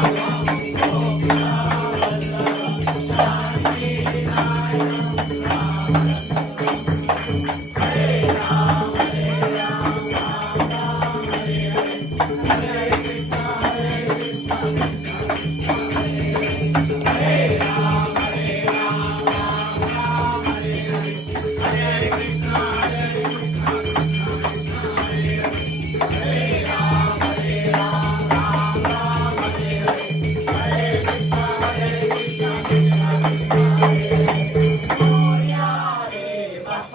Thank you.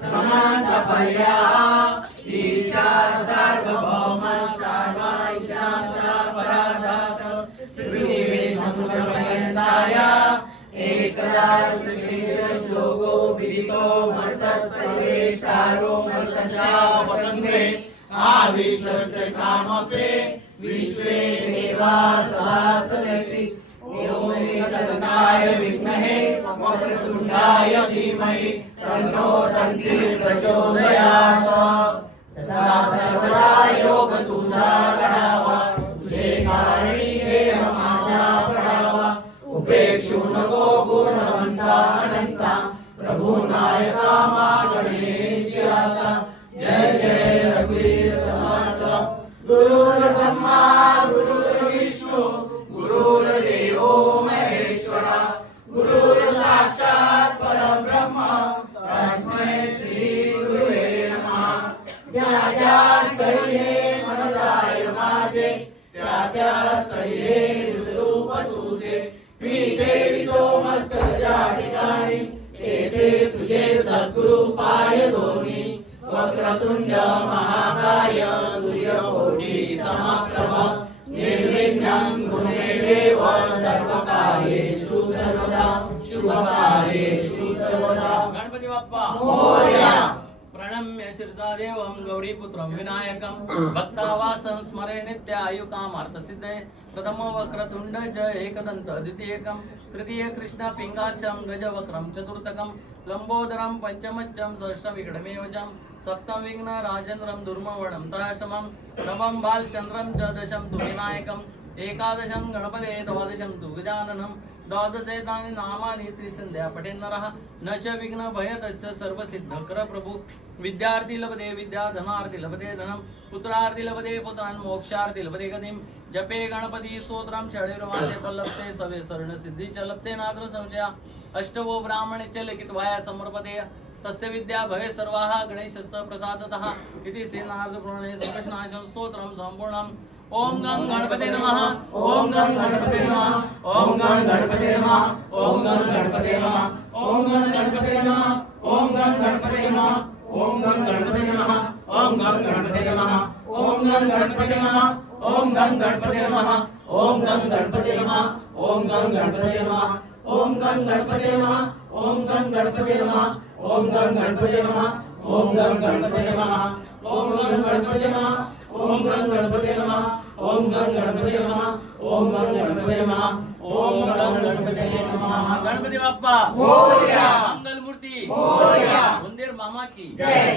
समान्तपया Isha सार्वभौम सर्वाईशा च परादास त्रिवेशमुद्रमयन्ताय एकदा श्रीरजोगो विदितो मर्तस्प्रवेशारो मर्तसा वसन्ते आदिशस्त्रकामपे विश्वे देवा सहासनेति ॐ विद्महे वक्रतुण्डाय धीमहि तन्नो दन्ति प्रचोदयात् सदा सर्वदा योगदूता ज्या ज्या स्थळी मन जाय माझे त्या त्या स्थळी रूप तुझे. मी देवितो मस्तक ज्या ठिकाणी तेथे तुझे सद्गुरु पाय दोन्ही. वक्रतुंड महाकाय सूर्यकोटी समप्रभ निर्विघ्नं गुणे देव सर्वकार्येषु सर्वदा शुभकार्येषु सर्वदा. गणपती बाप्पा. मोरया. प्रणम्य शिरसा गौरीपुत्रं विनायकं। भक्तावासं स्मरे नित्य आयुकामार्थसिद्धे प्रथम वक्रतुण्ड च एकदन्त द्वितीयकं। तृतीयकृष्णपिङ्गाक्षं कृष्ण गजवक्रं चतुर्थकं। लम्बोदरं पञ्चमच्चं षष्ठं विघ्नमेव च सप्तं विघ्न दुर्मवणं त्राष्टमं नवं बालचन्द्रं च दशं तु विनायकम्। एकादशं गणपते द्वादशं तु गजाननं द्वादशेतानि नामानि त्रिसन्ध्या पठेन्नरः। न च विघ्न भयतस्य सर्वसिद्ध कर प्रभु विद्यार्थी लभते विद्या धनार्थी लभते धनं। पुत्रार्थी लभते पुत्रान् मोक्षार्थी लभते गतिं जपे गणपती स्तोत्रं षडिर्मासे पल्लप्ते सवे शरण च लप्ते नात्र संशया। अष्टवो ब्राह्मणे च लिखित्वाय समर्पते। तस्य विद्या भवे सर्वाः गणेशस्य प्रसादतः। इति श्रीनारदपुराणे संकष्णाशं स्तोत्रं सम्पूर्णम्। ఓం గం గణపతి నమ ఓం గం గణపతి నమ ఓం గం గణపతి నమ ఓం గం గణపతి నమ ఓం గం గణపతి నమ ఓం గం గణపతి నమ ఓం గం గణపతి నమ ఓం గం గణపతి నమ ఓం గం గణపతి నమ ఓం గం గణపతి నమ ఓం గం గణపతి నమ ఓం గం గణపతి నమ ఓం గం గణపతి నమ ఓం గం గణపతి నమ ఓం గం గణపతి నమ ఓం గం గణపతి నమ ఓం గం గణపతి నమ ஓம் கங் கணபதே நம ஓம் கங் கணபதே நம ஓம் கங் கணபதே நம ஓம் கங் கணபதே நம. கணபதி பாப்பா மோரியா. மங்கள மூர்த்தி. மோரியா. உந்தேர் மாமா கி ஜெய்.